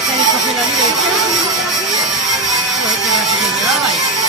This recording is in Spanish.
vais a ir cogiendo la dirección. Pues que no sé qué llevabais.